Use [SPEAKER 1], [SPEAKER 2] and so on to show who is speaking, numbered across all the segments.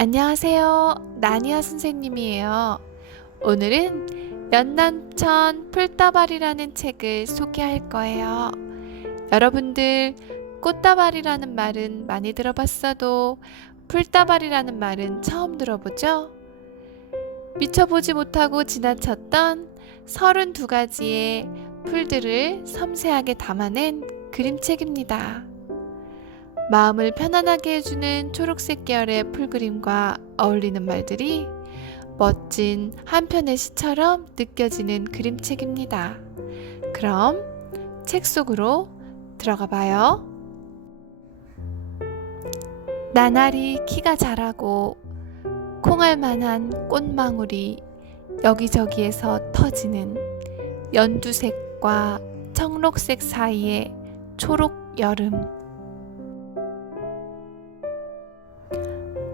[SPEAKER 1] 안녕하세요. 나니아 선생님이에요. 오늘은 연남천 풀다발이라는 책을 소개할 거예요. 여러분들 꽃다발이라는 말은 많이 들어봤어도 풀다발이라는 말은 처음 들어보죠? 미쳐보지 못하고 지나쳤던 32가지의 풀들을 섬세하게 담아낸 그림책입니다. 마음을 편안하게 해주는 초록색 계열의 풀그림과 어울리는 말들이 멋진 한 편의 시처럼 느껴지는 그림책입니다. 그럼 책 속으로 들어가 봐요. 나날이 키가 자라고 콩알만한 꽃망울이 여기저기에서 터지는 연두색과 청록색 사이의 초록 여름.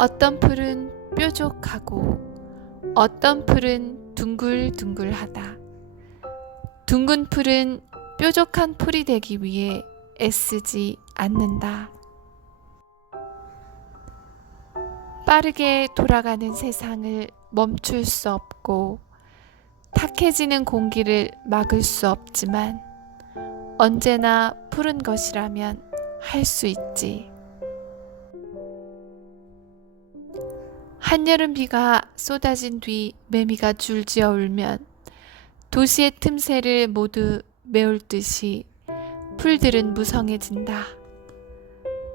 [SPEAKER 1] 어떤 풀은 뾰족하고 어떤 풀은 둥글둥글하다. 둥근 풀은 뾰족한 풀이 되기 위해 애쓰지 않는다. 빠르게 돌아가는 세상을 멈출 수 없고 탁해지는 공기를 막을 수 없지만 언제나 푸른 것이라면 할 수 있지. 한여름 비가 쏟아진 뒤 매미가 줄지어 울면 도시의 틈새를 모두 메울 듯이 풀들은 무성해진다.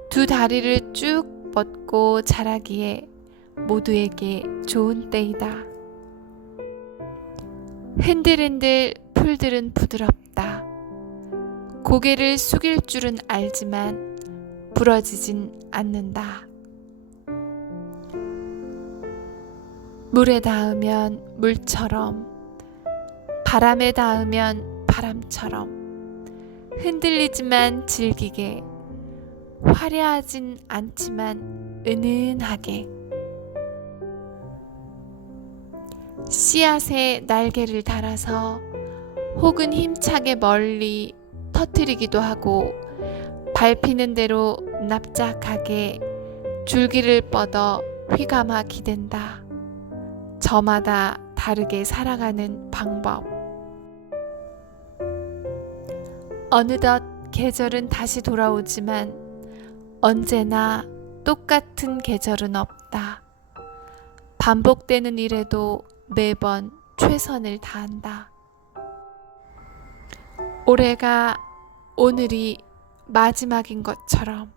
[SPEAKER 1] 두 다리를 쭉 뻗고 자라기에 모두에게 좋은 때이다. 흔들흔들 풀들은 부드럽다. 고개를 숙일 줄은 알지만 부러지진 않는다. 물에 닿으면 물처럼, 바람에 닿으면 바람처럼, 흔들리지만 질기게, 화려하진 않지만 은은하게, 씨앗에 날개를 달아서 혹은 힘차게 멀리 터트리기도 하고, 밟히는 대로 납작하게 줄기를 뻗어 휘감아 기댄다. 저마다 다르게 살아가는 방법. 어느덧 계절은 다시 돌아오지만 언제나 똑같은 계절은 없다. 반복되는 일에도 매번 최선을 다한다. 올해가 오늘이 마지막인 것처럼